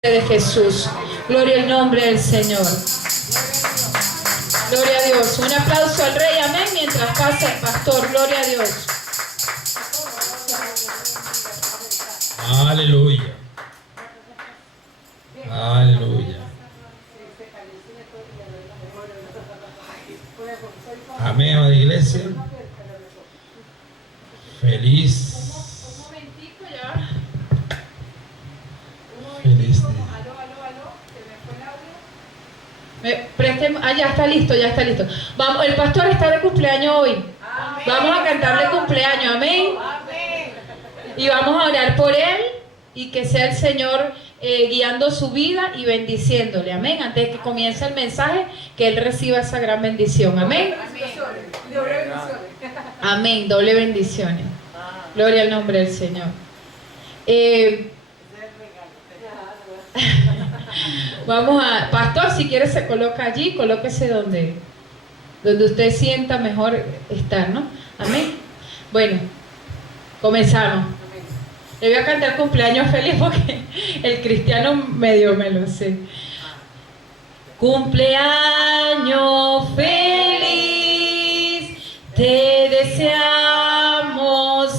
De Jesús. Gloria al nombre del Señor. Gloria a Dios. Un aplauso al Rey, amén, mientras pasa el pastor. Gloria a Dios. Aleluya. Aleluya. Amén, amada iglesia. Feliz. Un momentico ya. Feliz día. Ya está listo, ya está listo. Vamos, el pastor está de cumpleaños hoy. Amén. Vamos a cantarle cumpleaños, amén. Amén. Y vamos a orar por él y que sea el Señor guiando su vida y bendiciéndole, amén. Antes de que comience el mensaje, que él reciba esa gran bendición, amén. Amén, doble bendiciones. Gloria al nombre del Señor. Vamos a, pastor, si quiere se coloca allí, colóquese donde usted sienta mejor estar, ¿no? Amén. Bueno, comenzamos. Le voy a cantar cumpleaños feliz porque el cristiano medio me lo sé. Cumpleaños feliz, te deseamos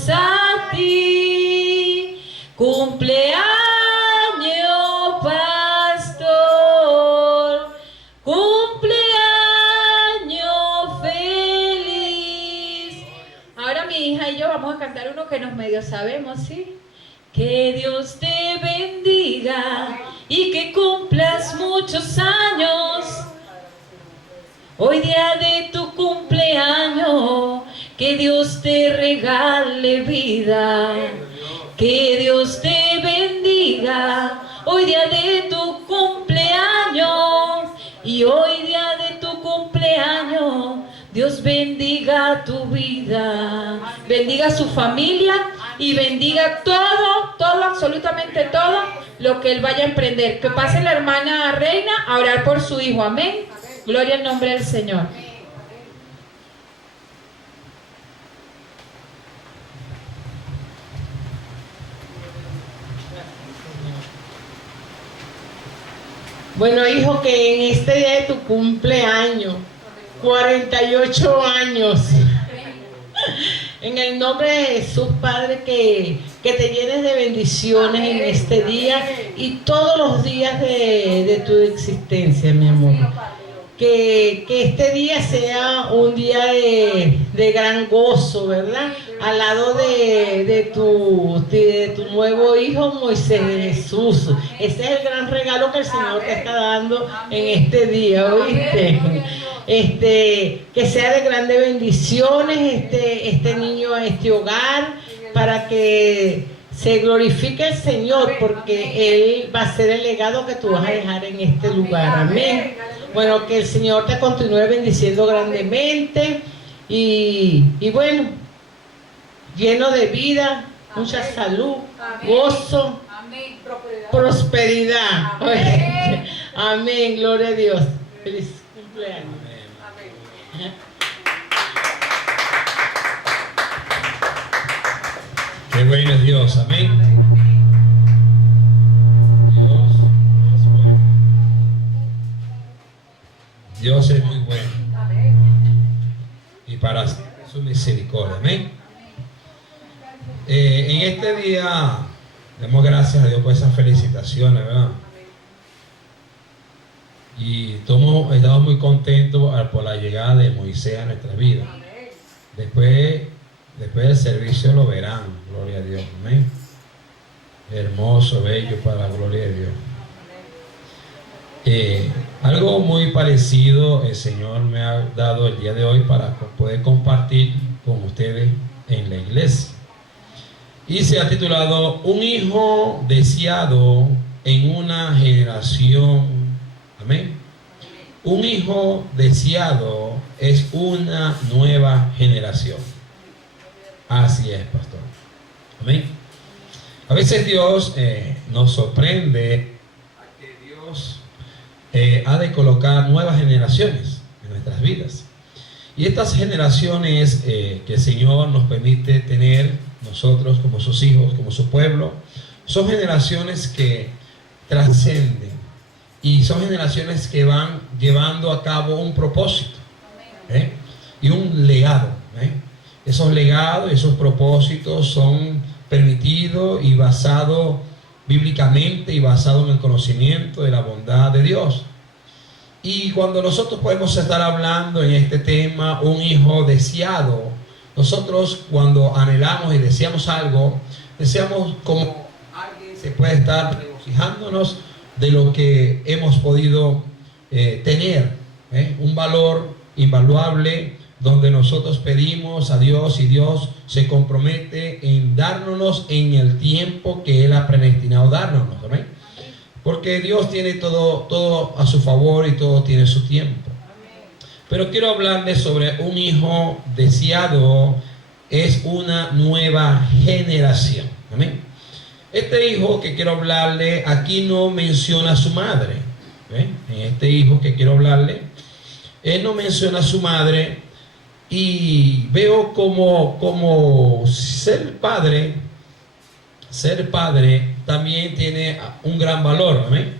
a ti. Cumpleaños vamos a cantar uno que nos medio sabemos, ¿sí? Que Dios te bendiga y que cumplas muchos años. Hoy día de tu cumpleaños, que Dios te regale vida. Que Dios te bendiga hoy día de tu cumpleaños. Y hoy día de tu cumpleaños, Dios bendiga tu vida, bendiga su familia y bendiga todo, absolutamente todo lo que él vaya a emprender. Que pase la hermana Reina a orar por su hijo, amén. Gloria al nombre del Señor. Bueno, hijo, que en este día de tu cumpleaños, 48 años. En el nombre de Jesús, Padre, que te llenes de bendiciones en este día y todos los días de tu existencia, mi amor. Que este día sea un día de gran gozo, ¿verdad? Al lado de tu nuevo hijo Moisés de Jesús. Ese es el gran regalo que el Señor te está dando en este día, ¿oíste? Que sea de grandes bendiciones este niño a este hogar, para que se glorifique el Señor, porque Él va a ser el legado que tú vas a dejar en este lugar, amén. Bueno, que el Señor te continúe bendiciendo grandemente y bueno, lleno de vida, mucha salud, gozo, prosperidad. Amén, gloria a Dios. Feliz cumpleaños. Qué bueno es Dios, amén. Dios es muy bueno. Y para su misericordia, amén. En este día damos gracias a Dios por esas felicitaciones, ¿verdad? Y estamos muy contentos por la llegada de Moisés a nuestra vida. Después del servicio lo verán, gloria a Dios, amén. Hermoso, bello, para la gloria de Dios. Algo muy parecido el Señor me ha dado el día de hoy para poder compartir con ustedes en la iglesia. Y se ha titulado Un hijo deseado en una generación. Amén. Un hijo deseado es una nueva generación. Así es, pastor. Amén. A veces Dios nos sorprende a que Dios ha de colocar nuevas generaciones en nuestras vidas. Y estas generaciones que el Señor nos permite tener nosotros como sus hijos, como su pueblo, son generaciones que trascenden y son generaciones que van llevando a cabo un propósito y un legado. Esos legados, esos propósitos son permitidos y basados bíblicamente y basados en el conocimiento de la bondad de Dios. Y cuando nosotros podemos estar hablando en este tema, un hijo deseado, nosotros cuando anhelamos y deseamos algo, deseamos como alguien se puede estar regocijándonos de lo que hemos podido tener, un valor invaluable donde nosotros pedimos a Dios y Dios se compromete en dárnoslos en el tiempo que Él ha predestinado dárnoslos. ¿Amén? Porque Dios tiene todo a su favor y todo tiene su tiempo. Pero quiero hablarles sobre un hijo deseado, es una nueva generación. Amén. Este hijo que quiero hablarle, aquí no menciona a su madre. En este hijo que quiero hablarle, él no menciona a su madre. Y veo como ser padre también tiene un gran valor. ¿Amén?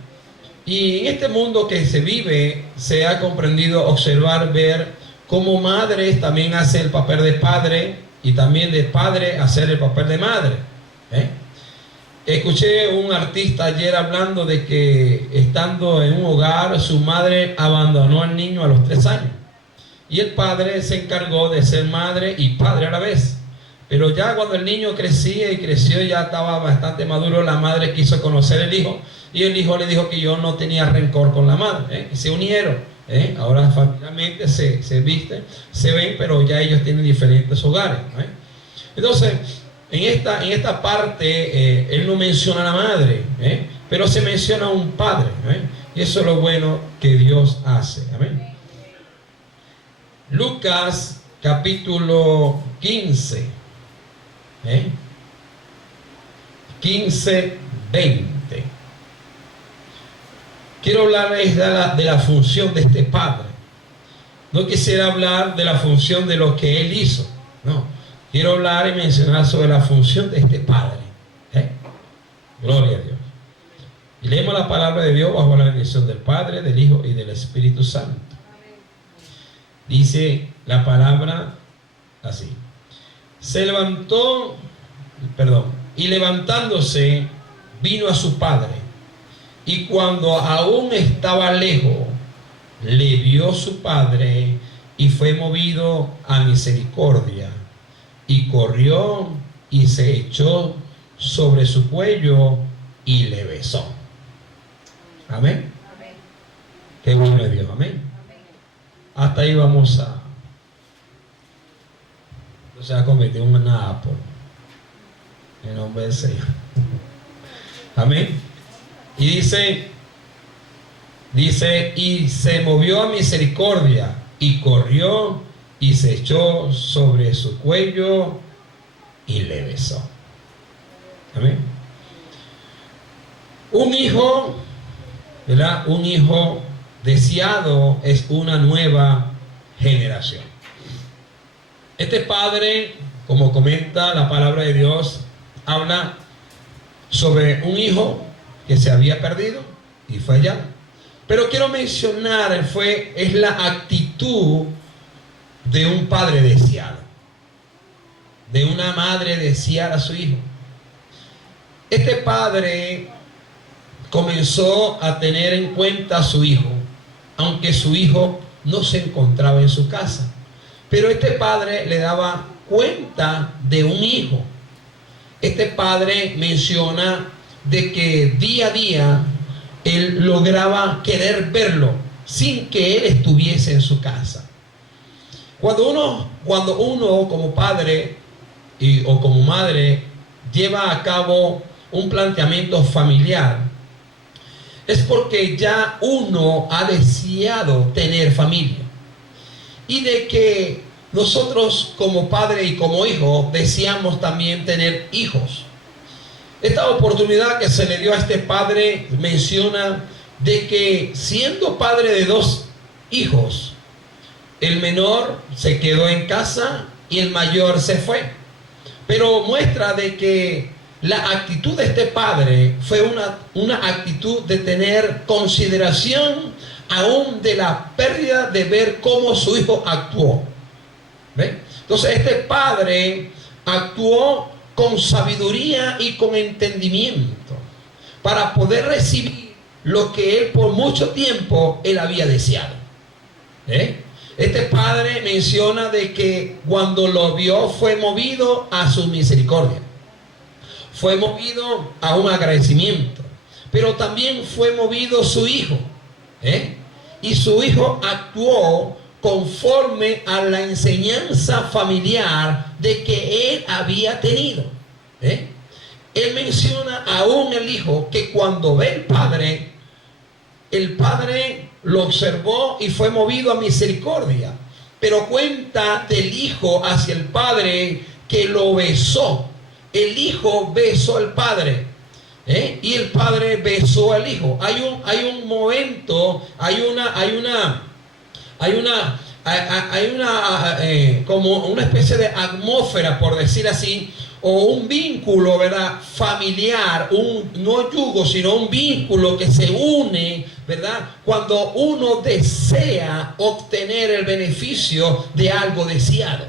Y en este mundo que se vive, se ha comprendido observar, ver cómo madres también hacen el papel de padre y también de padre hacer el papel de madre. Escuché un artista ayer hablando de que estando en un hogar, su madre abandonó al niño a los 3 años. Y el padre se encargó de ser madre y padre a la vez. Pero ya cuando el niño crecía y creció, ya estaba bastante maduro, la madre quiso conocer al hijo. Y el hijo le dijo que yo no tenía rencor con la madre. Y se unieron. Ahora familiarmente se visten, se ven, pero ya ellos tienen diferentes hogares. Entonces, en esta parte, él no menciona a la madre, pero se menciona a un padre. Y eso es lo bueno que Dios hace. Amén. Lucas capítulo 15, 15, 20. Quiero hablarles de la función de este padre. No quisiera hablar de la función de lo que él hizo. No, quiero hablar y mencionar sobre la función de este padre. Gloria a Dios. Y leemos la palabra de Dios bajo la bendición del Padre, del Hijo y del Espíritu Santo. Dice la palabra así. Y levantándose, vino a su padre. Y cuando aún estaba lejos, le vio su padre y fue movido a misericordia. Y corrió y se echó sobre su cuello y le besó. Amén. Amén. Qué bueno es Dios. Amén. Hasta ahí vamos a... O sea, cometió una Apple. En nombre del Señor. Amén. Y dice, y se movió a misericordia, y corrió, y se echó sobre su cuello, y le besó. Amén. Un hijo, ¿verdad? Un hijo deseado es una nueva generación. Este padre, como comenta la palabra de Dios, habla sobre un hijo que se había perdido y fue allá. Pero quiero mencionar, es la actitud de un padre deseado, de una madre desear a su hijo. Este padre comenzó a tener en cuenta a su hijo, aunque su hijo no se encontraba en su casa. Pero este padre le daba cuenta de un hijo. Este padre menciona de que día a día él lograba querer verlo sin que él estuviese en su casa. Cuando uno como padre o como madre lleva a cabo un planteamiento familiar, es porque ya uno ha deseado tener familia. Y de que nosotros como padre y como hijo deseamos también tener hijos. Esta oportunidad que se le dio a este padre menciona de que siendo padre de 2 hijos, el menor se quedó en casa y el mayor se fue. Pero muestra de que la actitud de este padre fue una actitud de tener consideración aún de la pérdida de ver cómo su hijo actuó. ¿Ve? Entonces este padre actuó con sabiduría y con entendimiento para poder recibir lo que él por mucho tiempo él había deseado. Este padre menciona de que cuando lo vio fue movido a su misericordia, fue movido a un agradecimiento, pero también fue movido su hijo, y su hijo actuó conforme a la enseñanza familiar de que él había tenido. Él menciona aún el hijo que cuando ve el padre lo observó y fue movido a misericordia, pero cuenta del hijo hacia el padre que lo besó. El hijo besó al padre, y el padre besó al hijo. Hay un momento, hay como una especie de atmósfera, por decir así, o un vínculo, ¿verdad?, familiar, no yugo, sino un vínculo que se une, ¿verdad?, cuando uno desea obtener el beneficio de algo deseado.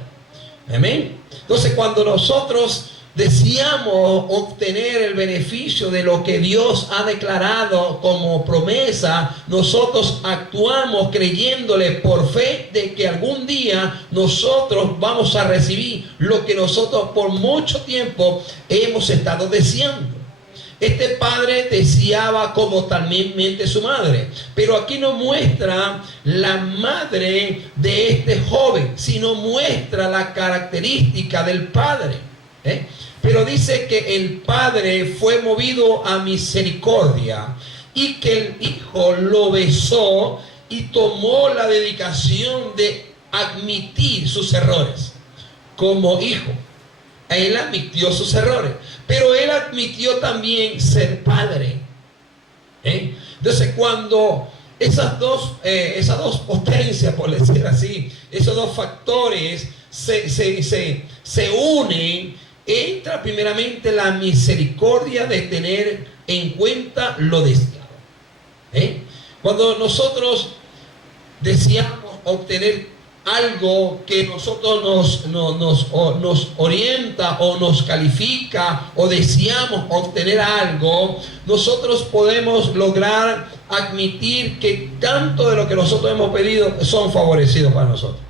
Amén. Entonces, cuando nosotros deseamos obtener el beneficio de lo que Dios ha declarado como promesa, nosotros actuamos creyéndole por fe de que algún día nosotros vamos a recibir lo que nosotros por mucho tiempo hemos estado deseando. Este padre deseaba como también su madre, pero aquí no muestra la madre de este joven, sino muestra la característica del padre. Pero dice que el padre fue movido a misericordia y que el hijo lo besó y tomó la dedicación de admitir sus errores como hijo. Él admitió sus errores, pero él admitió también ser padre. Entonces, cuando esas dos potencias, por decir así, esos dos factores se unen, entra primeramente la misericordia de tener en cuenta lo deseado. Cuando nosotros deseamos obtener algo que nosotros nos orienta o nos califica, o deseamos obtener algo, nosotros podemos lograr admitir que tanto de lo que nosotros hemos pedido son favorecidos para nosotros,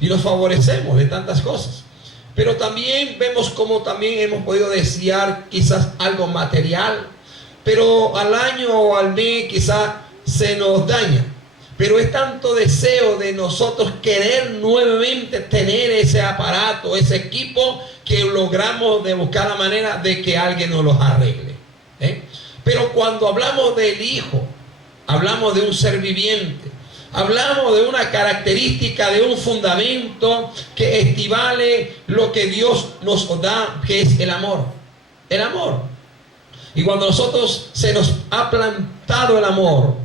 y nos favorecemos de tantas cosas. Pero también vemos como también hemos podido desear quizás algo material, pero al año o al mes quizás se nos daña. Pero es tanto deseo de nosotros querer nuevamente tener ese aparato, ese equipo, que logramos de buscar la manera de que alguien nos los arregle. Pero cuando hablamos del hijo, hablamos de un ser viviente. Hablamos de una característica, de un fundamento que equivale lo que Dios nos da, que es el amor. El amor. Y cuando nosotros se nos ha plantado el amor,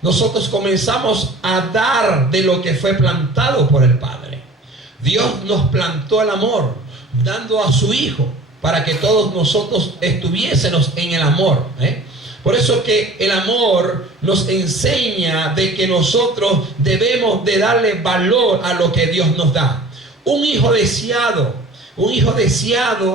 nosotros comenzamos a dar de lo que fue plantado por el Padre. Dios nos plantó el amor, dando a su Hijo, para que todos nosotros estuviésemos en el amor. Por eso que el amor nos enseña de que nosotros debemos de darle valor a lo que Dios nos da. Un hijo deseado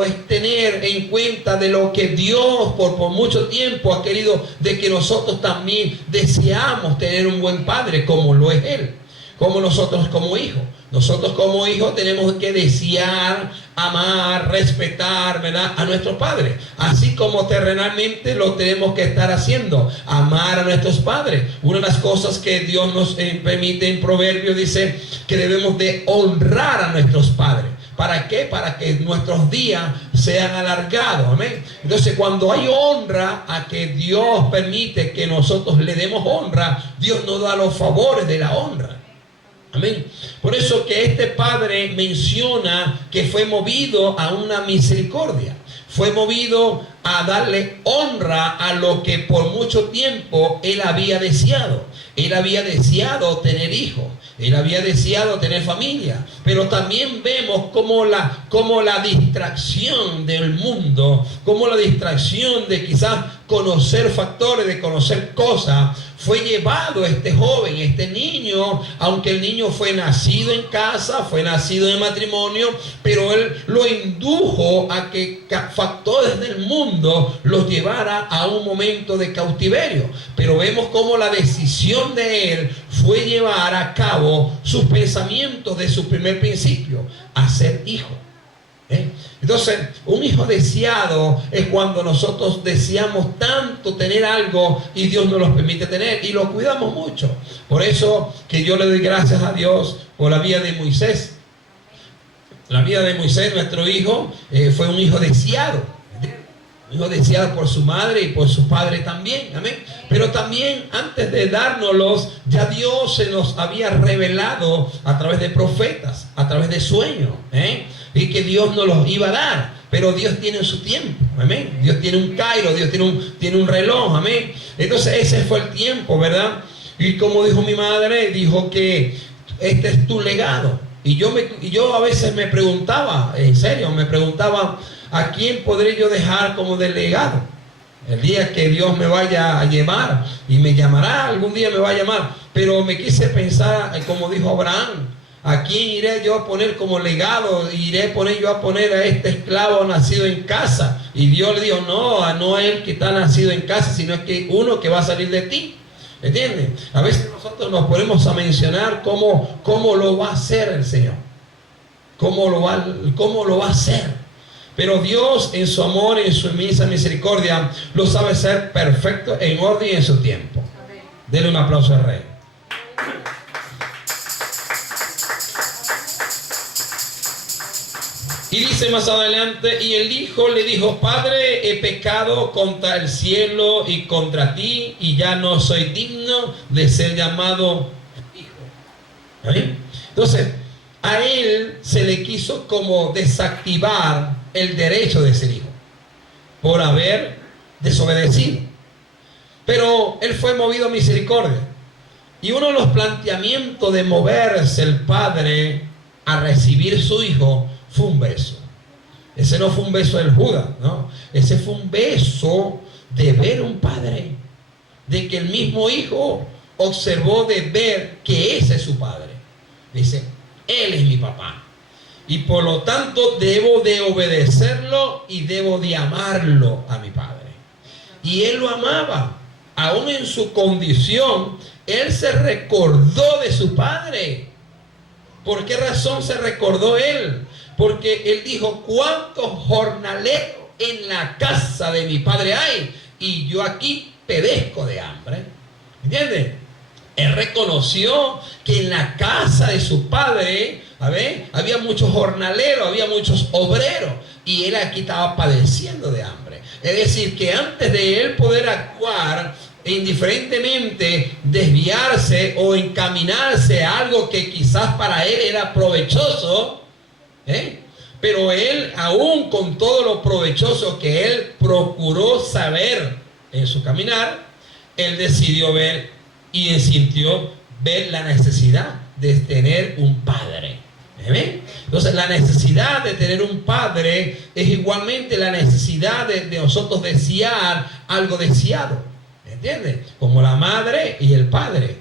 es tener en cuenta de lo que Dios por mucho tiempo ha querido, de que nosotros también deseamos tener un buen padre como lo es Él, como nosotros como hijos. Nosotros como hijos tenemos que desear, amar, respetar, ¿verdad?, a nuestros padres, así como terrenalmente lo tenemos que estar haciendo, amar a nuestros padres. Una de las cosas que Dios nos permite en Proverbios dice que debemos de honrar a nuestros padres. ¿Para qué? Para que nuestros días sean alargados. Amén. Entonces, cuando hay honra, a que Dios permite que nosotros le demos honra, Dios nos da los favores de la honra. Amén. Por eso que este padre menciona que fue movido a una misericordia, fue movido a darle honra a lo que por mucho tiempo él había deseado. Él había deseado tener hijos, él había deseado tener familia, pero también vemos cómo la distracción del mundo, cómo la distracción de quizás conocer factores, de conocer cosas, fue llevado este joven, este niño, aunque el niño fue nacido en casa, fue nacido en matrimonio, pero él lo indujo a que factores del mundo los llevara a un momento de cautiverio. Pero vemos cómo la decisión de él fue llevar a cabo sus pensamientos de su primer principio, a ser hijo. Entonces, un hijo deseado es cuando nosotros deseamos tanto tener algo y Dios nos lo permite tener y lo cuidamos mucho. Por eso que yo le doy gracias a Dios por la vida de Moisés. La vida de Moisés, nuestro hijo, fue un hijo deseado. Un hijo deseado por su madre y por su padre también. Amén. Pero también antes de dárnoslos, ya Dios se nos había revelado a través de profetas, a través de sueños. Y que Dios nos los iba a dar. Pero Dios tiene su tiempo. Amén. Dios tiene un cairo, Dios tiene un reloj. Amén. Entonces ese fue el tiempo, ¿verdad? Y como dijo mi madre, dijo que este es tu legado. Y yo a veces me preguntaba, en serio, me preguntaba, ¿a quién podré yo dejar como delegado? El día que Dios me vaya a llevar, y me llamará, algún día me va a llamar. Pero me quise pensar, como dijo Abraham, ¿a quién iré yo a poner como legado? Iré yo a poner a este esclavo nacido en casa. Y Dios le dijo, no es el que está nacido en casa, sino es que uno que va a salir de ti. ¿Entiendes? A veces nosotros nos ponemos a mencionar cómo lo va a hacer el Señor. Cómo lo va a hacer. Pero Dios en su amor, en su inmensa misericordia, lo sabe hacer perfecto, en orden y en su tiempo. Denle un aplauso al Rey. Y dice más adelante, y el hijo le dijo, Padre, he pecado contra el cielo y contra ti, y ya no soy digno de ser llamado hijo. ¿Amén? Entonces, a él se le quiso como desactivar el derecho de ser hijo, por haber desobedecido. Pero él fue movido a misericordia. Y uno de los planteamientos de moverse el padre a recibir su hijo fue un beso. Ese no fue un beso del Judas, no. Ese fue un beso de ver un padre, de que el mismo hijo observó de ver que ese es su padre. Dice, él es mi papá. Y por lo tanto debo de obedecerlo y debo de amarlo a mi padre. Y él lo amaba. Aún en su condición, él se recordó de su padre. ¿Por qué razón se recordó él? Porque él dijo, ¿cuántos jornaleros en la casa de mi padre hay? Y yo aquí padezco de hambre. ¿Entiendes? Él reconoció que en la casa de su padre, había muchos jornaleros, había muchos obreros. Y él aquí estaba padeciendo de hambre. Es decir, que antes de él poder actuar, indiferentemente desviarse o encaminarse a algo que quizás para él era provechoso, pero él, aún con todo lo provechoso que él procuró saber en su caminar, él decidió ver y sintió ver la necesidad de tener un padre. Entonces la necesidad de tener un padre es igualmente la necesidad de nosotros desear algo deseado. ¿Entiendes? Como la madre y el padre.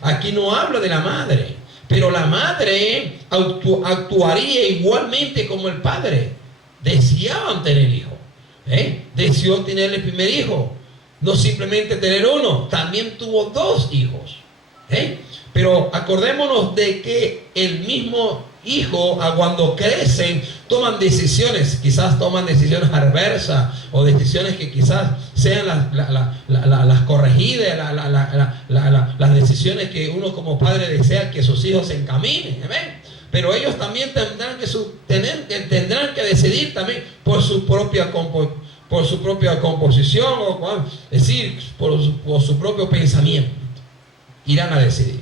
Aquí no hablo de la madre, pero la madre actuaría igualmente como el padre. Deseaban tener hijos. Deseó tener el primer hijo. No simplemente tener uno, también tuvo 2 hijos. Pero acordémonos de que el mismo hijo, cuando crecen, toman decisiones. Quizás toman decisiones adversas o decisiones que quizás sean las corregidas, las decisiones que uno como padre desea que sus hijos se encaminen. Pero ellos también tendrán que decidir también por su propia composición, es decir, por su propio pensamiento. Irán a decidir.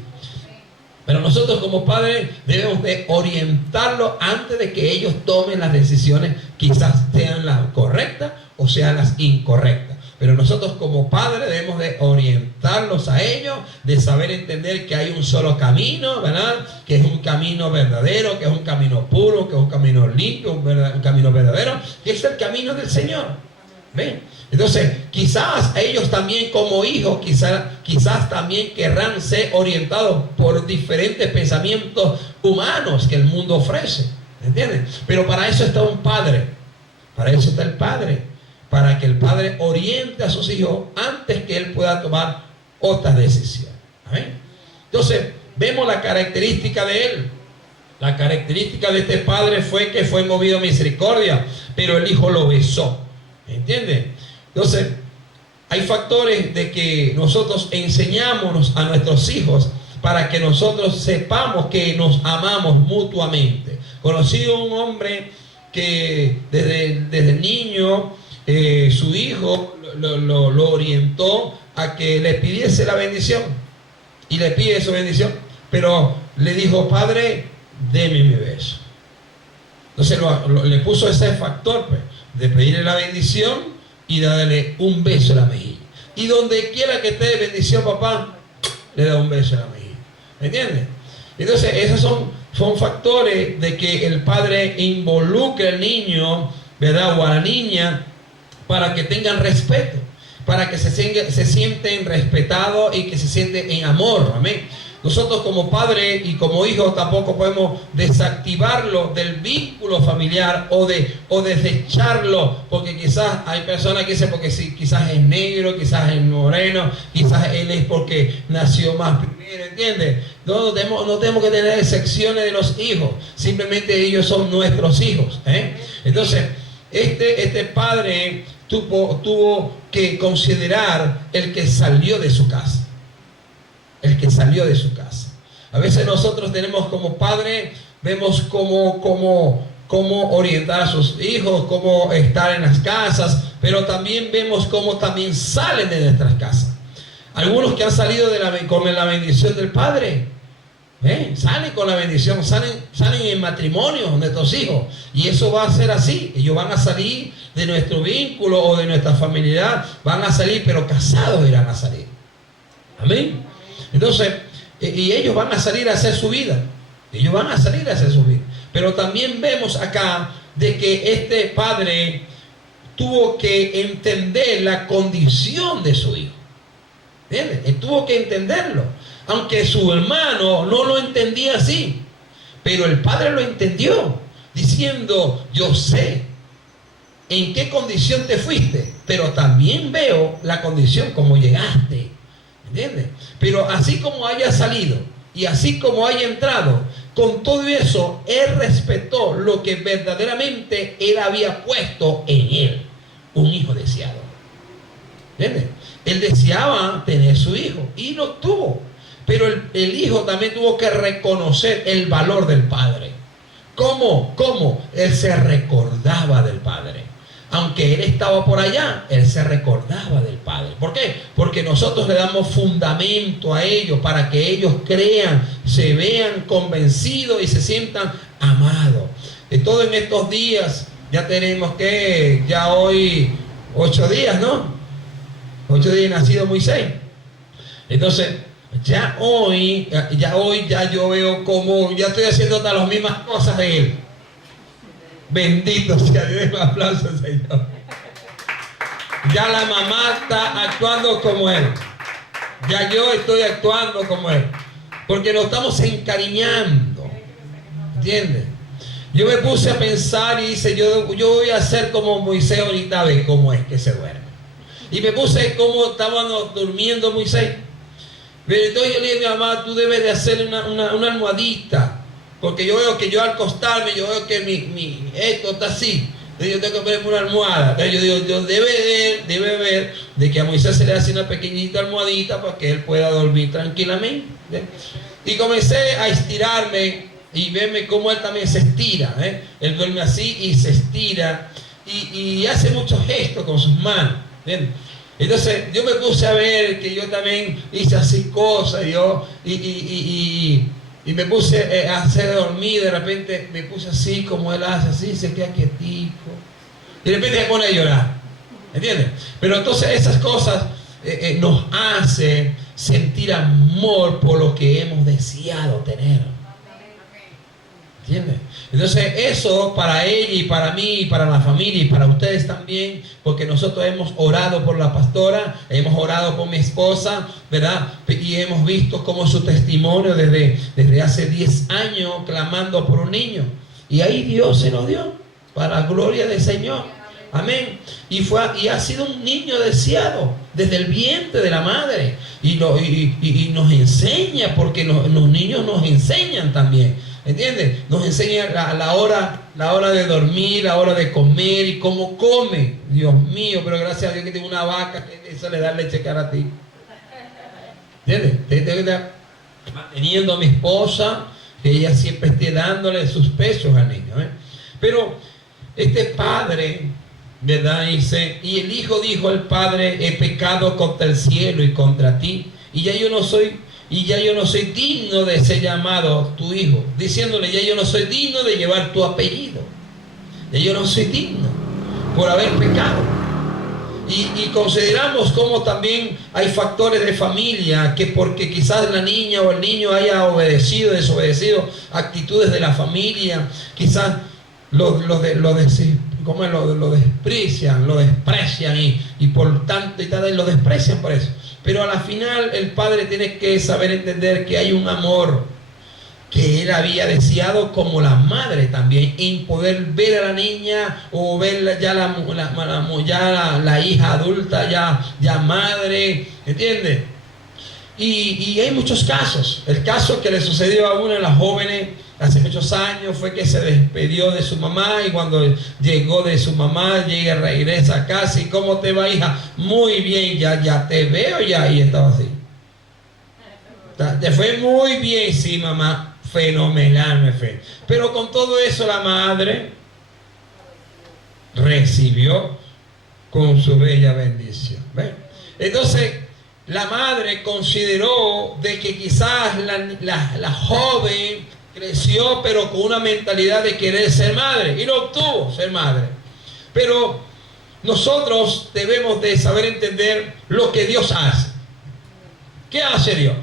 Pero nosotros como padres debemos de orientarlos antes de que ellos tomen las decisiones, quizás sean las correctas o sean las incorrectas. Pero nosotros como padres debemos de orientarlos a ellos, de saber entender que hay un solo camino, ¿verdad? Que es un camino verdadero, que es un camino puro, que es un camino limpio, un camino verdadero, que es el camino del Señor. ¿Ven? Entonces, quizás ellos también como hijos, quizás también querrán ser orientados por diferentes pensamientos humanos que el mundo ofrece. ¿Entienden? Pero para eso está un padre. Para eso está el padre. Para que el padre oriente a sus hijos antes que él pueda tomar otras decisiones. ¿Amén? Entonces, vemos la característica de él. La característica de este padre fue que fue movido a misericordia, pero el hijo lo besó. ¿Entiendes? Entonces, hay factores de que nosotros enseñamos a nuestros hijos para que nosotros sepamos que nos amamos mutuamente. Conocí a un hombre que desde niño su hijo lo orientó a que le pidiese la bendición. Y le pide su bendición, pero le dijo: padre, deme mi beso. Entonces le puso ese factor, pues, de pedirle la bendición y darle un beso a la mejilla. Y donde quiera que esté de bendición, papá, le da un beso a la mejilla. ¿Entiendes? Entonces, esos son factores de que el padre involucre al niño, ¿verdad? O a la niña, para que tengan respeto, para que se sienten respetados y que se sienten en amor. Amén. Nosotros como padres y como hijos tampoco podemos desactivarlo del vínculo familiar o desecharlo, porque quizás hay personas que dicen porque sí, quizás es negro, quizás es moreno, quizás él es porque nació más primero, ¿entiendes? No tenemos que tener excepciones de los hijos, simplemente ellos son nuestros hijos, ¿eh? Entonces, este padre tuvo que considerar el que salió de su casa. El que salió de su casa. A veces nosotros tenemos como padres, vemos cómo orientar a sus hijos, cómo estar en las casas, pero también vemos cómo también salen de nuestras casas. Algunos que han salido con la bendición del padre, salen con la bendición, salen en matrimonio nuestros hijos, y eso va a ser así. Ellos van a salir de nuestro vínculo o de nuestra familiaridad, van a salir, pero casados irán a salir. Amén. Entonces, y ellos van a salir a hacer su vida. Ellos van a salir a hacer su vida. Pero también vemos acá de que este padre tuvo que entender la condición de su hijo. ¿Entiendes? Él tuvo que entenderlo. Aunque su hermano no lo entendía así. Pero el padre lo entendió. Diciendo: yo sé en qué condición te fuiste, pero también veo la condición como llegaste. ¿Entiendes? Pero así como haya salido y así como haya entrado, con todo eso, él respetó lo que verdaderamente él había puesto en él: un hijo deseado. ¿Entiendes? Él deseaba tener su hijo y lo tuvo, pero el hijo también tuvo que reconocer el valor del padre. ¿Cómo? Él se recordaba del padre. Aunque él estaba por allá, él se recordaba del Padre. ¿Por qué? Porque nosotros le damos fundamento a ellos para que ellos crean, se vean convencidos y se sientan amados. De todo en estos días, ya tenemos que, ya hoy 8 días, ¿no? 8 días nacido Moisés. Entonces, ya hoy yo veo como ya estoy haciendo hasta las mismas cosas de él. Bendito sea Dios, un aplauso, Señor. Ya la mamá está actuando como él. Ya yo estoy actuando como él. Porque nos estamos encariñando. ¿Entiendes? Yo me puse a pensar y dice, yo voy a hacer como Moisés ahorita, ve cómo es que se duerme. Y me puse como estábamos durmiendo Moisés. Entonces yo le dije a mi mamá: tú debes de hacer una almohadita. Porque yo veo que yo al acostarme, yo veo que esto está así. Entonces yo tengo que ponerme una almohada. Entonces yo digo, Dios debe ver de que a Moisés se le hace una pequeñita almohadita para que él pueda dormir tranquilamente. Y comencé a estirarme y verme cómo él también se estira. Él duerme así y se estira y hace muchos gestos con sus manos. ¿Entiendes? Entonces yo me puse a ver que yo también hice así cosas. Y me puse a hacer dormir, de repente me puse así como él hace, así, se queda quietico. Y de repente se pone a llorar. ¿Entiendes? Pero entonces esas cosas nos hacen sentir amor por lo que hemos deseado tener. ¿Entiendes? Entonces eso para ella y para mí y para la familia y para ustedes también, porque nosotros hemos orado por la pastora, hemos orado por mi esposa, ¿verdad? Y hemos visto como su testimonio desde hace 10 años clamando por un niño. Y ahí Dios se nos dio para la gloria del Señor. Amén. Y ha sido un niño deseado desde el vientre de la madre. Y nos enseña, porque los niños nos enseñan también. ¿Entiendes? Nos enseña la hora de dormir, la hora de comer y cómo come. Dios mío, pero gracias a Dios que tengo una vaca que eso le da leche cara a ti. ¿Entiendes? Tengo que estar manteniendo a mi esposa, que ella siempre esté dándole sus pechos al niño. Pero este padre, ¿verdad? Dice, y el hijo dijo al padre: he pecado contra el cielo y contra ti, y ya yo no soy digno de ser llamado tu hijo, diciéndole: ya yo no soy digno de llevar tu apellido, ya yo no soy digno por haber pecado. Y consideramos como también hay factores de familia, que porque quizás la niña o el niño haya obedecido, desobedecido actitudes de la familia, quizás lo desprecian y por tanto y tal, lo desprecian por eso. Pero a la final el padre tiene que saber entender que hay un amor que él había deseado, como la madre también, en poder ver a la niña o ver ya la hija adulta, ya madre, ¿entiendes? Y hay muchos casos. El caso que le sucedió a una de las jóvenes hace muchos años fue que se despidió de su mamá, y cuando llegó de su mamá, regresa a casa. ¿Y cómo te va, hija? Muy bien, ya te veo ya. Y estaba así. Te fue muy bien, sí, mamá. Fenomenal, me fue. Pero con todo eso la madre recibió con su bella bendición. ¿Ven? Entonces la madre consideró de que quizás la joven creció, pero con una mentalidad de querer ser madre, y no obtuvo ser madre. Pero nosotros debemos de saber entender lo que Dios hace. ¿Qué hace Dios?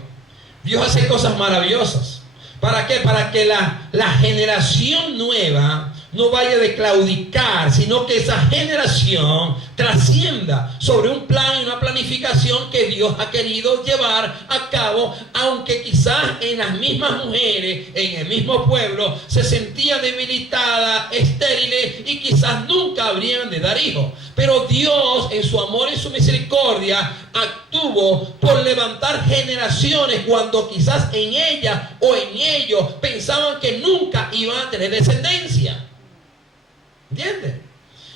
Dios hace cosas maravillosas. ¿Para qué? Para que la generación nueva no vaya a claudicar, sino que esa generación trascienda sobre un plan y una planificación que Dios ha querido llevar a cabo, aunque quizás en las mismas mujeres, en el mismo pueblo, se sentían debilitadas, estériles, y quizás nunca habrían de dar hijos. Pero Dios, en su amor y su misericordia, actuó por levantar generaciones cuando quizás en ellas o en ellos pensaban que nunca iban a tener descendencia. ¿Entiendes?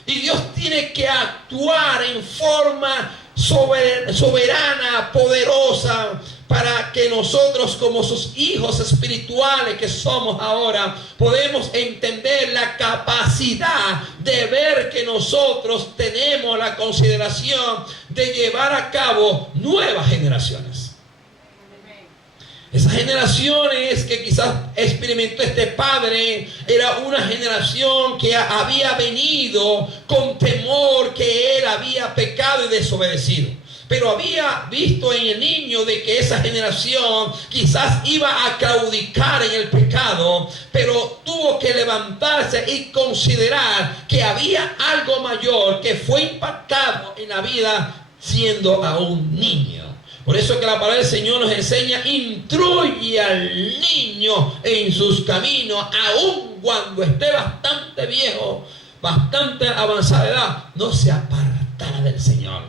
Y Dios tiene que actuar en forma soberana, poderosa, para que nosotros, como sus hijos espirituales que somos ahora, podemos entender la capacidad de ver que nosotros tenemos la consideración de llevar a cabo nuevas generaciones. Esas generaciones que quizás experimentó este padre era una generación que había venido con temor que él había pecado y desobedecido. Pero había visto en el niño de que esa generación quizás iba a claudicar en el pecado, pero tuvo que levantarse y considerar que había algo mayor que fue impactado en la vida siendo aún niño. Por eso que la palabra del Señor nos enseña: instruye al niño en sus caminos, aun cuando esté bastante viejo, bastante avanzada edad, no se apartará del Señor.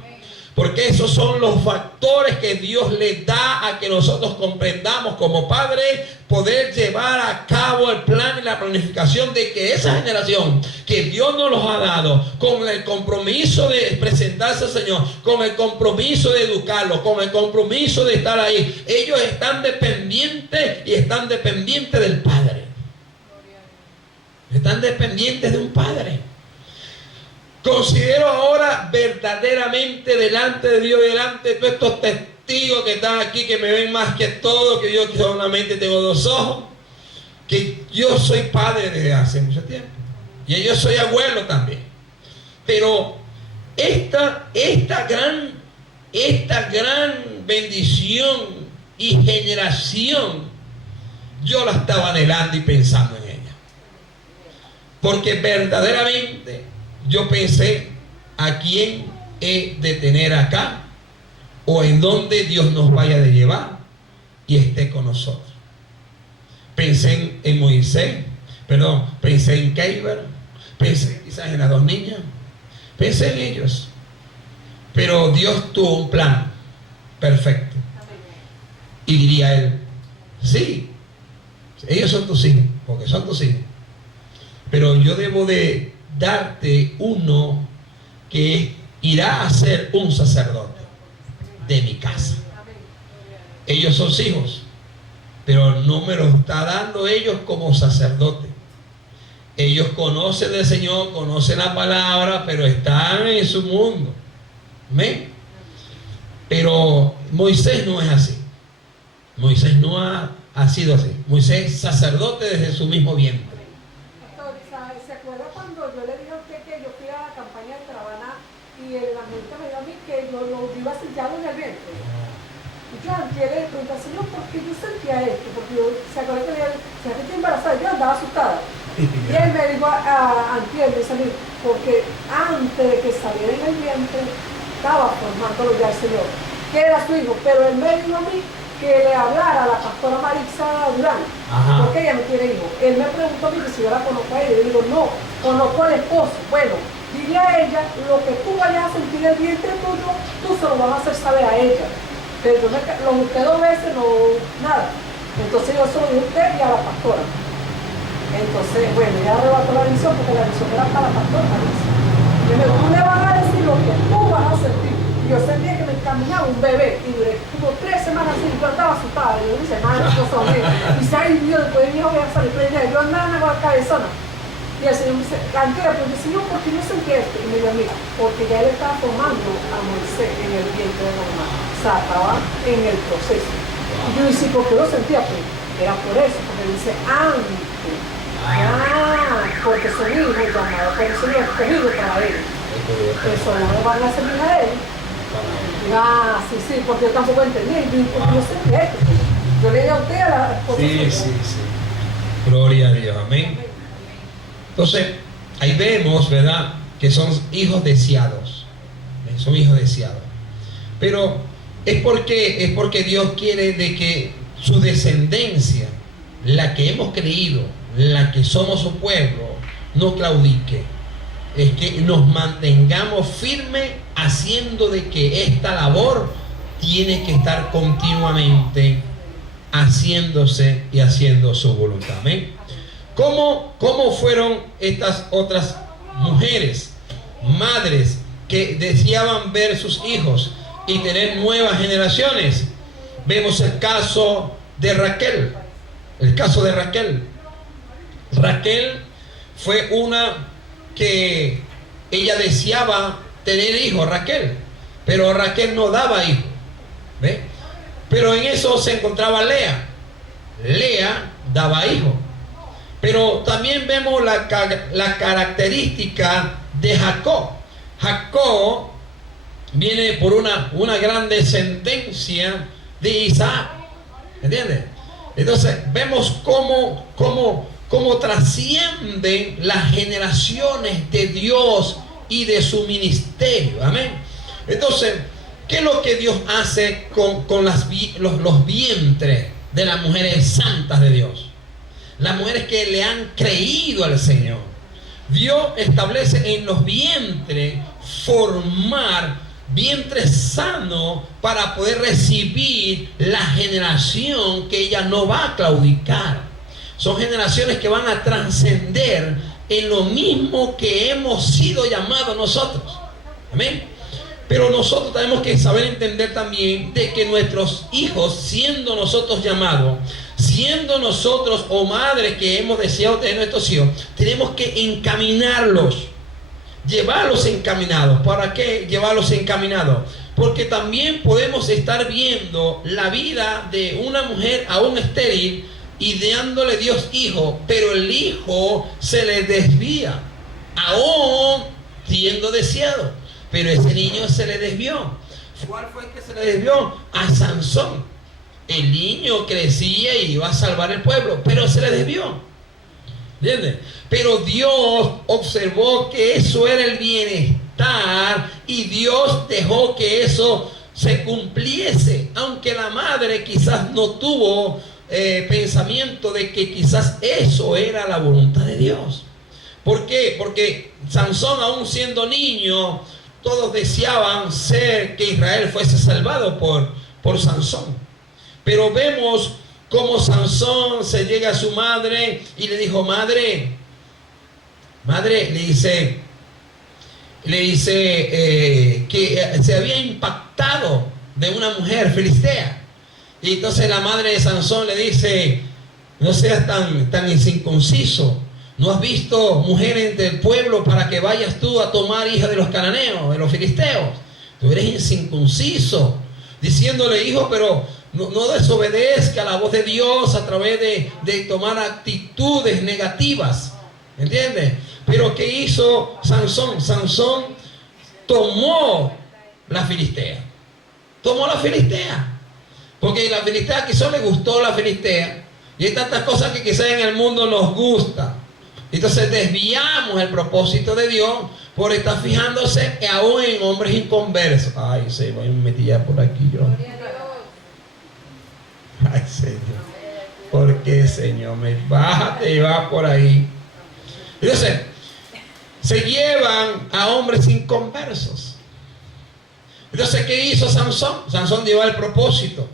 Porque esos son los factores que Dios le da a que nosotros comprendamos como padres, poder llevar a cabo el plan y la planificación de que esa generación que Dios nos los ha dado, con el compromiso de presentarse al Señor, con el compromiso de educarlos, con el compromiso de estar ahí, ellos están dependientes y están dependientes del Padre. Están dependientes de un Padre. Considero ahora verdaderamente delante de Dios y delante de todos estos testigos que están aquí, que me ven más que todo, que yo solamente tengo 2 ojos, que yo soy padre desde hace mucho tiempo. Y yo soy abuelo también. Pero esta gran bendición y generación, yo la estaba anhelando y pensando en ella. Porque verdaderamente yo pensé, ¿a quién he de tener acá? O en dónde Dios nos vaya de llevar y esté con nosotros. Pensé en Moisés, pensé en Keiber, pensé quizás en las 2 niñas, pensé en ellos. Pero Dios tuvo un plan perfecto. Y diría él, sí, ellos son tus hijos, porque son tus hijos. Pero yo debo de darte uno que irá a ser un sacerdote de mi casa. Ellos son hijos, pero no me lo está dando ellos como sacerdote. Ellos conocen del Señor, conocen la palabra, pero están en su mundo. ¿Amén? Pero Moisés no es así. Moisés no ha sido así. Moisés es sacerdote desde su mismo vientre. ¿Se acuerda cuando yo le dije a usted que yo fui a la campaña de Trabaná y el evangelista me dijo a mí que lo iba sellado en el vientre? Y yo antes le pregunté, Señor, ¿por qué yo sentía esto? Porque yo, ¿se acuerda que se había embarazada? Yo andaba asustada. Y él me dijo antier, porque antes de que saliera en el vientre, estaba formándolo ya el Señor, que era su hijo, pero él me dijo a mí que le hablara a la pastora Marisa Durán, porque ella no tiene hijo. Él me preguntó a mí que si yo la conozco a ella, y yo digo, no, conozco al esposo. Bueno, dile a ella, lo que tú vayas a sentir el vientre tuyo, tú se lo vas a hacer saber a ella. Pero yo lo busqué 2 veces, no, nada. Entonces yo se lo dije a usted y a la pastora. Entonces, bueno, ella arrebató la visión, porque la visión era para la pastora Marisa. Y me dijo, tú le vas a decir lo que tú vas a sentir. Y yo sentía que me encaminaba un bebé, y duré como 3 semanas así, yo estaba asustada. Y yo dije, madre, ¿qué cosa horrible? Y se ay Dios, después de mi hijo voy a salir, pero yo andaba en la cabezona. Y el Señor me dice, Antera, pero dice, Señor, ¿por qué yo sentí esto? Y me dijo, mira, porque ya él estaba formando a Moisés en el vientre de mamá. O sea, estaba en el proceso. Y yo dije, ¿por qué lo sentía? Pues era por eso, porque dice, antes. Porque son hijos llamados por el Señor, escogido para él. Eso no van a ser hija de él. Sí, porque yo tampoco entendía. Y yo, ¿por qué yo sentí esto? Yo le dije a usted a la esposa. Sí. Gloria a Dios, amén. Entonces, ahí vemos, ¿verdad?, que son hijos deseados. Son hijos deseados. Pero es porque Dios quiere de que su descendencia, la que hemos creído, la que somos su pueblo, no claudique. Es que nos mantengamos firmes haciendo de que esta labor tiene que estar continuamente haciéndose y haciendo su voluntad. ¿Amén? ¿Cómo fueron estas otras mujeres, madres que deseaban ver sus hijos y tener nuevas generaciones? Vemos el caso de Raquel. El caso de Raquel. Raquel fue una que ella deseaba tener hijos, Raquel, pero Raquel no daba hijos. ¿Ve? Pero en eso se encontraba Lea. Lea daba hijos. Pero también vemos la característica de Jacob. Jacob viene por una gran descendencia de Isaac. ¿Entiendes? Entonces vemos cómo trascienden las generaciones de Dios y de su ministerio. Amén. Entonces, ¿qué es lo que Dios hace con los vientres de las mujeres santas de Dios? Las mujeres que le han creído al Señor. Dios establece en los vientres formar vientres sanos para poder recibir la generación que ella no va a claudicar. Son generaciones que van a trascender en lo mismo que hemos sido llamados nosotros. Amén. Pero nosotros tenemos que saber entender también de que nuestros hijos, siendo nosotros llamados, siendo nosotros o madres que hemos deseado tener nuestros hijos, tenemos que encaminarlos, llevarlos encaminados. ¿Para qué llevarlos encaminados? Porque también podemos estar viendo la vida de una mujer aún estéril y dándole Dios hijo, pero el hijo se le desvía, aún siendo deseado, pero ese niño se le desvió. ¿Cuál fue el que se le desvió? A Sansón. El niño crecía y iba a salvar el pueblo, pero se le desvió. ¿Entiendes? Pero Dios observó que eso era el bienestar y Dios dejó que eso se cumpliese, aunque la madre quizás no tuvo pensamiento de que quizás eso era la voluntad de Dios. ¿Por qué? Porque Sansón, aún siendo niño, todos deseaban ser que Israel fuese salvado por Sansón. Pero vemos cómo Sansón se llega a su madre y le dijo: madre, le dice que se había impactado de una mujer filistea. Y entonces la madre de Sansón le dice: no seas tan incircunciso. ¿No has visto mujeres del pueblo para que vayas tú a tomar hija de los cananeos, de los filisteos? Tú eres incircunciso. Diciéndole: hijo, pero no desobedezca la voz de Dios a través de tomar actitudes negativas. ¿Entiendes? Pero ¿qué hizo Sansón? Sansón tomó la filistea. Tomó la filistea. Porque la filistea quizás le gustó la filistea. Y hay tantas cosas que quizás en el mundo nos gusta. Entonces desviamos el propósito de Dios por estar fijándose aún en hombres inconversos. Ay, se me metí ya por aquí yo. Ay, Señor. ¿Por qué, Señor? Bájate y va por ahí. Entonces, se llevan a hombres inconversos. Entonces, ¿qué hizo Sansón? Sansón llevó el propósito,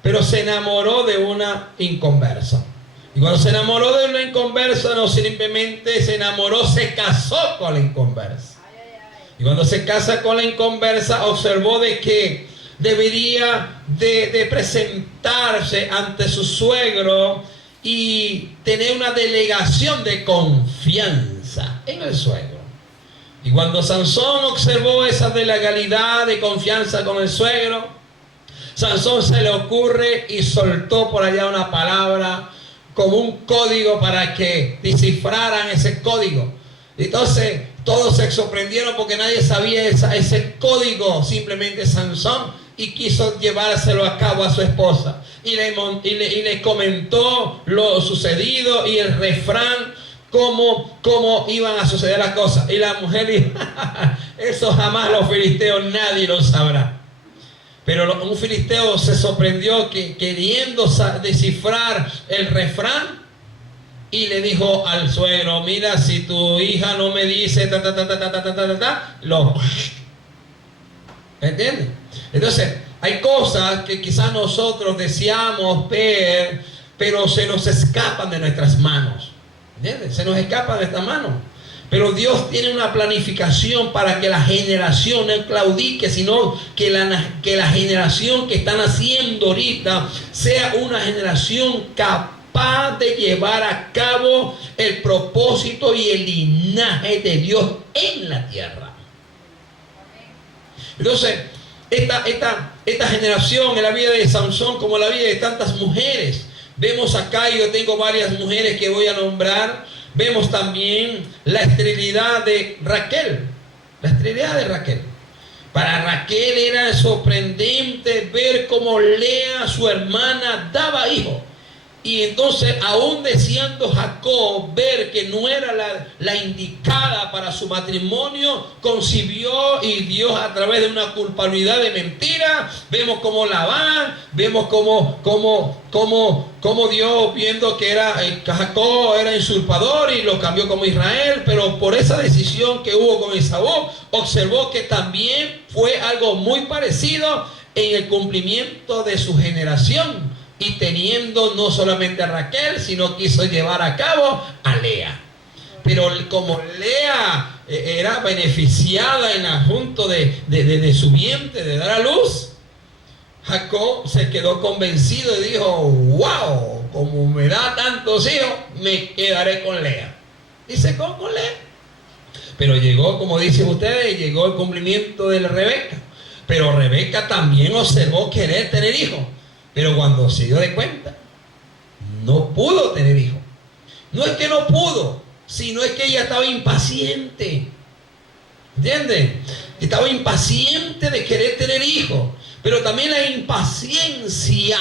pero se enamoró de una inconversa. Y cuando se enamoró de una inconversa, no simplemente se enamoró, se casó con la inconversa. Y cuando se casa con la inconversa, observó de que debería de presentarse ante su suegro y tener una delegación de confianza en el suegro. Y cuando Sansón observó esa legalidad de confianza con el suegro, Sansón se le ocurre y soltó por allá una palabra como un código para que descifraran ese código. Entonces todos se sorprendieron porque nadie sabía ese código, simplemente Sansón, y quiso llevárselo a cabo a su esposa. Y le comentó lo sucedido y el refrán, cómo iban a suceder las cosas. Y la mujer dijo: eso jamás los filisteos nadie lo sabrá. Pero un filisteo se sorprendió queriendo descifrar el refrán y le dijo al suegro: mira, si tu hija no me dice lo... ¿Entiendes? Entonces, hay cosas que quizás nosotros deseamos ver, pero se nos escapan de nuestras manos. ¿Entiendes? Se nos escapan de nuestras manos. Pero Dios tiene una planificación para que la generación no claudique, sino que la generación que están haciendo ahorita sea una generación capaz de llevar a cabo el propósito y el linaje de Dios en la tierra. Entonces, esta generación en la vida de Sansón, como la vida de tantas mujeres, vemos acá, y yo tengo varias mujeres que voy a nombrar. Vemos también la esterilidad de Raquel. La esterilidad de Raquel. Para Raquel era sorprendente ver cómo Lea, su hermana, daba hijos. Y entonces, aún deseando Jacob ver que no era la indicada para su matrimonio, concibió, y Dios, a través de una culpabilidad de mentira, vemos cómo Labán, vemos cómo Dios, viendo que Jacob era usurpador, y lo cambió como Israel, pero por esa decisión que hubo con Esaú, observó que también fue algo muy parecido en el cumplimiento de su generación. Y teniendo no solamente a Raquel, sino quiso llevar a cabo a Lea. Pero como Lea era beneficiada en asunto de su vientre, de dar a luz, Jacob se quedó convencido y dijo: wow, como me da tantos hijos, me quedaré con Lea. Y se quedó con Lea. Pero llegó, como dicen ustedes, llegó el cumplimiento de la Rebeca. Pero Rebeca también observó querer tener hijos. Pero cuando se dio de cuenta, no pudo tener hijos. No es que no pudo, sino es que ella estaba impaciente. ¿Entiendes? Estaba impaciente de querer tener hijos. Pero también la impaciencia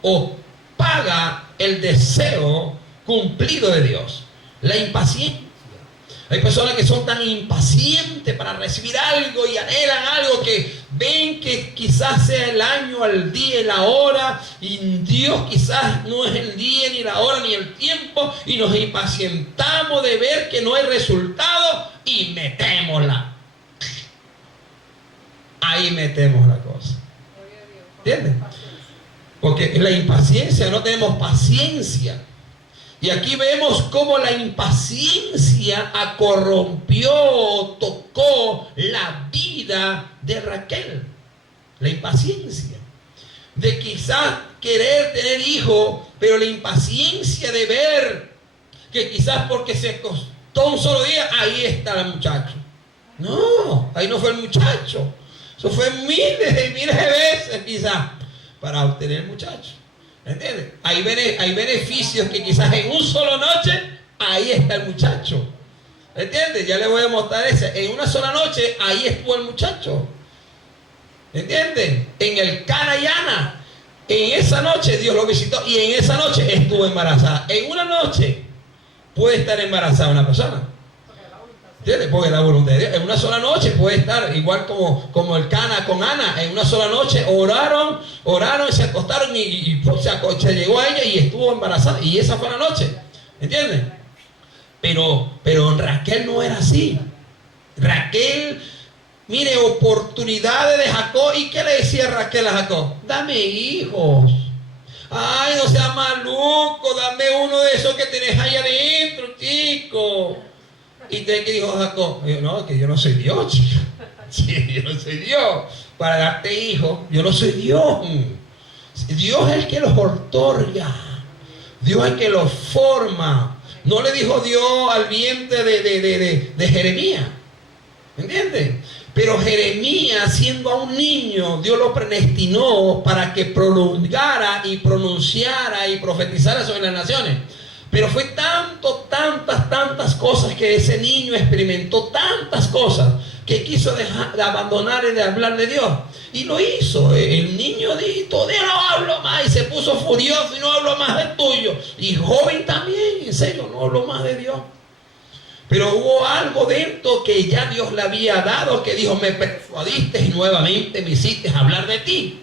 opaga el deseo cumplido de Dios. La impaciencia. Hay personas que son tan impacientes para recibir algo y anhelan algo que ven que quizás sea el año, el día y la hora, y Dios quizás no es el día, ni la hora, ni el tiempo, y nos impacientamos de ver que no hay resultado y metémosla. Ahí metemos la cosa. ¿Entiendes? Porque en la impaciencia no tenemos paciencia. Y aquí vemos cómo la impaciencia corrompió, tocó la vida de Raquel. La impaciencia de quizás querer tener hijos, pero la impaciencia de ver que quizás porque se acostó un solo día, ahí está el muchacho. No, ahí no fue el muchacho. Eso fue miles y miles de veces quizás para obtener el muchacho. ¿Entiendes? Hay beneficios que quizás en una sola noche, ahí está el muchacho. ¿Entiendes? Ya le voy a mostrar ese. En una sola noche, ahí estuvo el muchacho. ¿Entiendes? En el Cana y Ana. En esa noche Dios lo visitó y en esa noche estuvo embarazada. En una noche puede estar embarazada una persona. ¿Entiendes? Porque la voluntad de Dios. En una sola noche puede estar igual como el Cana con Ana. En una sola noche oraron, se acostaron y se llegó a ella y estuvo embarazada. Y esa fue la noche. ¿Entiendes? Pero Raquel no era así. Raquel, mire, oportunidades de Jacob. ¿Y qué le decía Raquel a Jacob? Dame hijos. Ay, no seas maluco, dame uno de esos que tenés ahí adentro, chico. ¿Y qué dijo Jacob? No, que yo no soy Dios, chico. Sí, yo no soy Dios. Para darte hijos, yo no soy Dios. Dios es el que los otorga. Dios es el que los forma. No le dijo Dios al vientre de Jeremías. ¿Entiendes? Pero Jeremías, siendo aún niño, Dios lo predestinó para que prolongara y pronunciara y profetizara sobre las naciones. Pero fue tantas cosas que ese niño experimentó, tantas cosas, que quiso dejar de abandonar y de hablar de Dios. Y lo hizo. El niño dijo, ya no hablo más, y se puso furioso y no hablo más del tuyo. Y joven también, en serio, no hablo más de Dios. Pero hubo algo dentro que ya Dios le había dado, que dijo, me persuadiste y nuevamente me hiciste hablar de ti.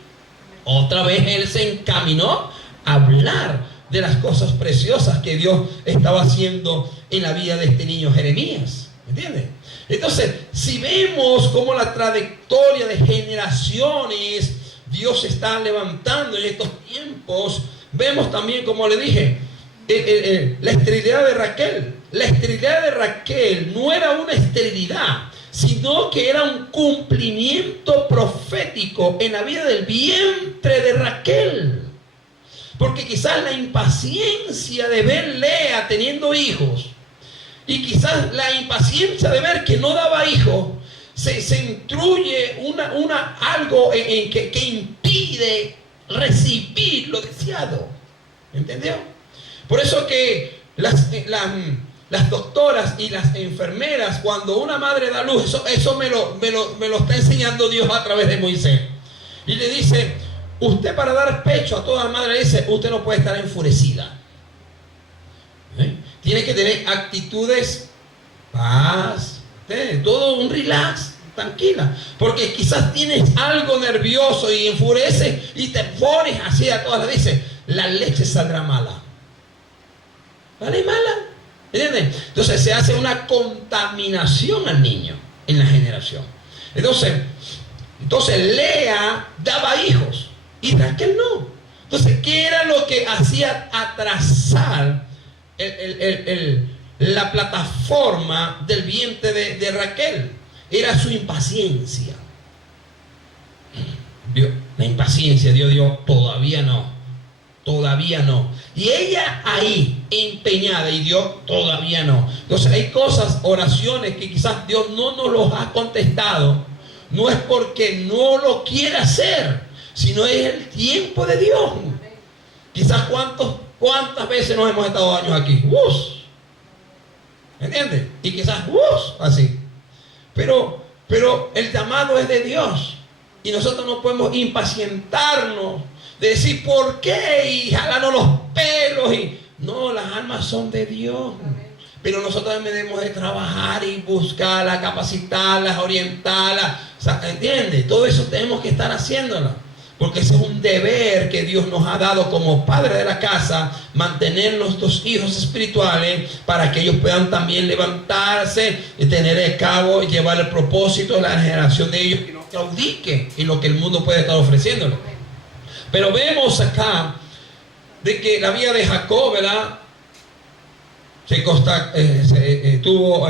Otra vez él se encaminó a hablar de las cosas preciosas que Dios estaba haciendo en la vida de este niño Jeremías. ¿Entiendes? Entonces, si vemos cómo la trayectoria de generaciones Dios está levantando en estos tiempos, vemos también, como le dije, la esterilidad de Raquel. La esterilidad de Raquel no era una esterilidad, sino que era un cumplimiento profético en la vida del vientre de Raquel. Porque quizás la impaciencia de ver Lea teniendo hijos, y quizás la impaciencia de ver que no daba hijos, se intruye algo que impide recibir lo deseado. ¿Entendió? Por eso que las doctoras y las enfermeras, cuando una madre da luz, eso me lo está enseñando Dios a través de Moisés. Y le dice, usted para dar pecho a toda madre, dice, usted no puede estar enfurecida. Tiene que tener actitudes, paz, todo un relax, tranquila. Porque quizás tienes algo nervioso y enfurece y te pones así a todas las, dice, la leche saldrá mala. ¿Vale? Mala. ¿Entienden? Entonces se hace una contaminación al niño en la generación. Entonces Lea daba hijos y Raquel no. Entonces, ¿qué era lo que hacía atrasar la plataforma del vientre de Raquel? Era su impaciencia. La impaciencia, Dios, todavía no. Todavía no. Y ella ahí, empeñada, y Dios todavía no. Entonces hay cosas, oraciones que quizás Dios no nos los ha contestado, no es porque no lo quiere hacer, sino es el tiempo de Dios. Quizás cuántas veces nos hemos estado años aquí, ¿entiendes? Y quizás así, pero el llamado es de Dios, y nosotros no podemos impacientarnos de decir por qué y jalarnos los pelos. No, las almas son de Dios. Pero nosotros debemos de trabajar y buscarlas, capacitarlas, orientarlas. ¿Entiendes? Todo eso tenemos que estar haciéndolo. Porque ese es un deber que Dios nos ha dado como padre de la casa, mantener nuestros hijos espirituales para que ellos puedan también levantarse y tener a cabo y llevar el propósito de la generación de ellos y no claudique en lo que el mundo puede estar ofreciéndole. Pero vemos acá de que la vida de Jacob, ¿verdad? Tuvo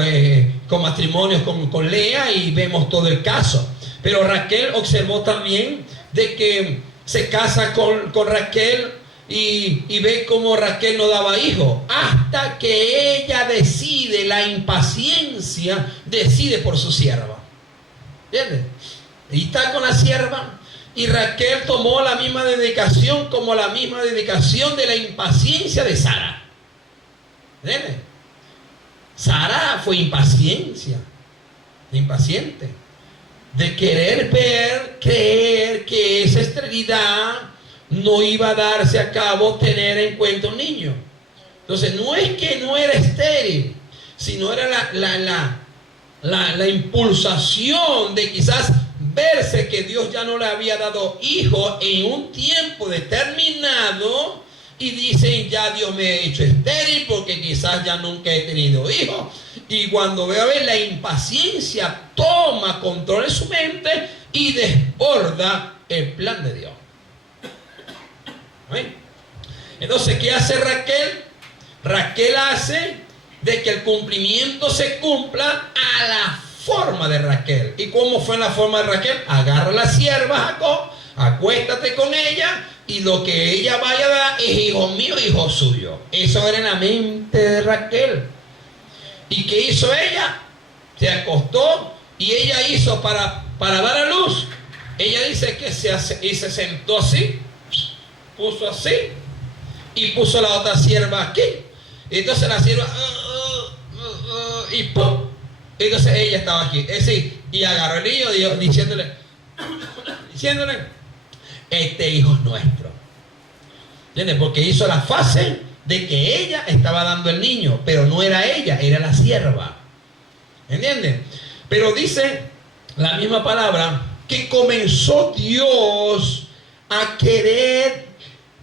con matrimonios con Lea, y vemos todo el caso. Pero Raquel observó también de que se casa con Raquel y ve cómo Raquel no daba hijo, hasta que ella decide, la impaciencia, decide por su sierva. ¿Entiendes? Y está con la sierva, y Raquel tomó la misma dedicación como la misma dedicación de la impaciencia de Sara. ¿Entiendes? Sara fue impaciente de querer creer que esa esterilidad no iba a darse a cabo, tener en cuenta un niño. Entonces no es que no era estéril, sino era la impulsación de quizás verse que Dios ya no le había dado hijo en un tiempo determinado, y dicen, ya Dios me ha hecho estéril porque quizás ya nunca he tenido hijos. Y cuando veo la impaciencia toma control de su mente y desborda el plan de Dios. ¿Ven? Entonces, ¿qué hace Raquel? Raquel hace de que el cumplimiento se cumpla a la forma de Raquel. ¿Y cómo fue la forma de Raquel? Agarra a la sierva Jacob, acuéstate con ella, y lo que ella vaya a dar es hijo mío, hijo suyo. Eso era en la mente de Raquel. ¿Y qué hizo ella? Se acostó, y ella hizo para dar a luz. Ella dice que se sentó así, puso así, y puso la otra sierva aquí. Entonces la sierva y ¡pum! Entonces ella estaba aquí, es decir, y agarró el niño diciéndole, este hijo es nuestro. ¿Entiendes? Porque hizo la fase de que ella estaba dando el niño, pero no era ella, era la sierva. ¿Entiendes? Pero dice la misma palabra que comenzó Dios a querer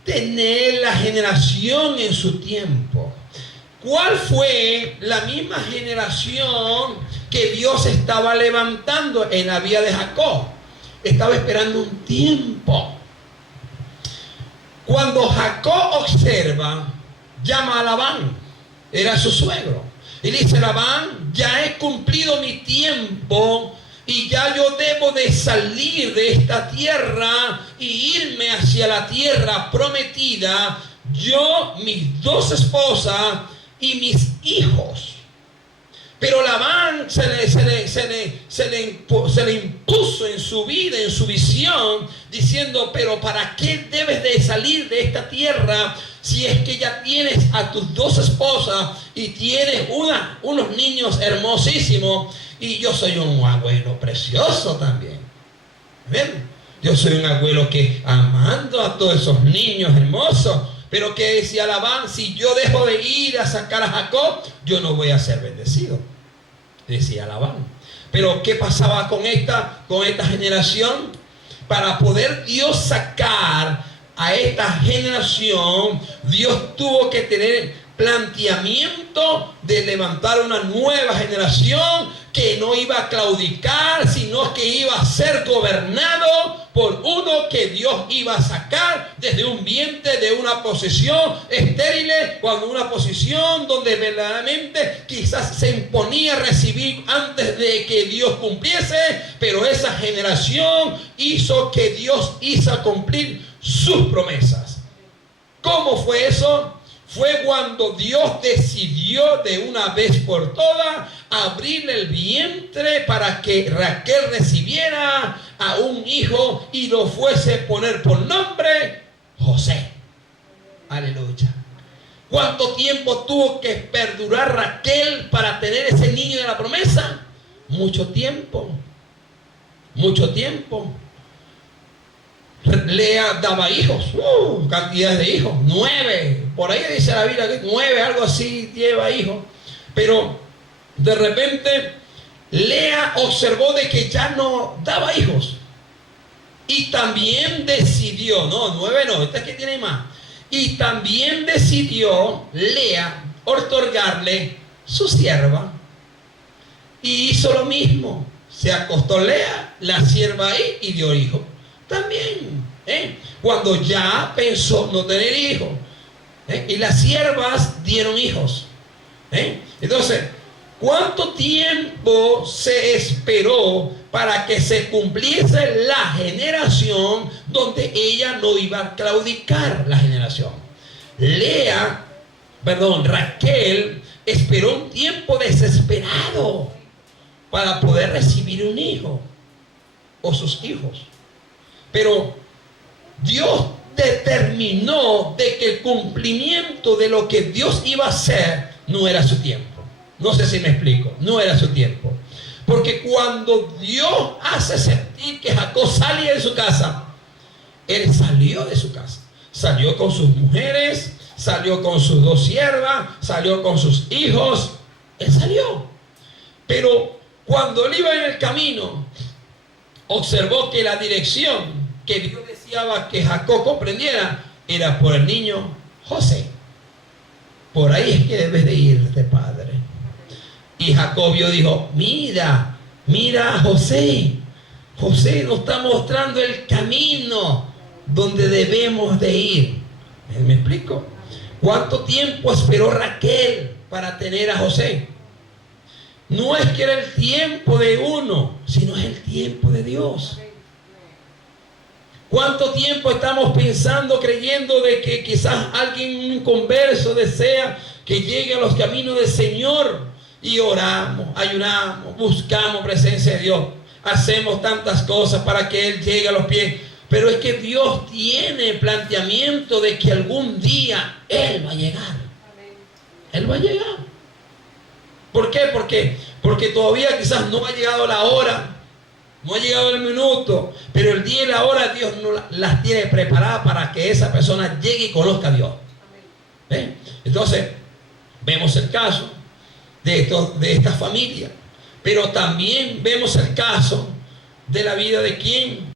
tener la generación en su tiempo. ¿Cuál fue la misma generación que Dios estaba levantando en la vida de Jacob? Estaba esperando un tiempo. Cuando Jacob observa, llama a Labán, era su suegro, y dice: Labán, ya he cumplido mi tiempo y ya yo debo de salir de esta tierra y irme hacia la tierra prometida, yo, mis 2 esposas y mis hijos. Pero Labán se le impuso en su vida, en su visión, diciendo: pero ¿para qué debes de salir de esta tierra si es que ya tienes a tus 2 esposas y tienes unos niños hermosísimos? Y yo soy un abuelo precioso también. ¿Ven? Yo soy un abuelo que amando a todos esos niños hermosos. Pero que decía Labán: si yo dejo de ir a sacar a Jacob, yo no voy a ser bendecido. Decía Labán. Pero ¿qué pasaba con esta generación? Para poder Dios sacar a esta generación, Dios tuvo que tener planteamiento de levantar una nueva generación que no iba a claudicar, sino que iba a ser gobernado por uno que Dios iba a sacar desde un vientre de una posición estéril, cuando una posición donde verdaderamente quizás se imponía recibir antes de que Dios cumpliese, pero esa generación hizo que Dios hizo cumplir sus promesas. ¿Cómo fue eso? fue cuando Dios decidió de una vez por todas abrirle el vientre para que Raquel recibiera a un hijo y lo fuese a poner por nombre José. Aleluya. ¿Cuánto tiempo tuvo que perdurar Raquel para tener ese niño de la promesa? Mucho tiempo. Mucho tiempo. Lea daba hijos, cantidades de hijos, 9, por ahí dice la Biblia que 9, algo así lleva hijos, pero de repente Lea observó de que ya no daba hijos y también decidió, no, 9 no, esta es que tiene más, y también decidió Lea otorgarle su sierva y hizo lo mismo, se acostó Lea, la sierva ahí y dio hijo. También, cuando ya pensó no tener hijos, y las siervas dieron hijos. Entonces, ¿cuánto tiempo se esperó para que se cumpliese la generación donde ella no iba a claudicar la generación? Raquel esperó un tiempo desesperado para poder recibir un hijo o sus hijos. Pero Dios determinó de que el cumplimiento de lo que Dios iba a hacer no era su tiempo. No sé si me explico, no era su tiempo. Porque cuando Dios hace sentir que Jacob salía de su casa, él salió de su casa. Salió con sus mujeres, salió con sus 2 siervas, salió con sus hijos. Él salió. Pero cuando él iba en el camino, observó que la dirección que Dios deseaba que Jacob comprendiera era por el niño José. Por ahí es que debes de irte, padre. Y Jacobio dijo, mira José. José nos está mostrando el camino donde debemos de ir. ¿Me explico? ¿Cuánto tiempo esperó Raquel para tener a José? No es que era el tiempo de uno, sino es el tiempo de Dios. ¿Cuánto tiempo estamos pensando, creyendo de que quizás alguien, un converso, desea que llegue a los caminos del Señor? Y oramos, ayunamos, buscamos presencia de Dios. Hacemos tantas cosas para que Él llegue a los pies. Pero es que Dios tiene planteamiento de que algún día Él va a llegar. Él va a llegar. ¿Por qué? Porque todavía quizás no ha llegado la hora. No ha llegado el minuto, pero el día y la hora Dios no las tiene preparadas para que esa persona llegue y conozca a Dios. Entonces, vemos el caso de esta familia, pero también vemos el caso de la vida de quién,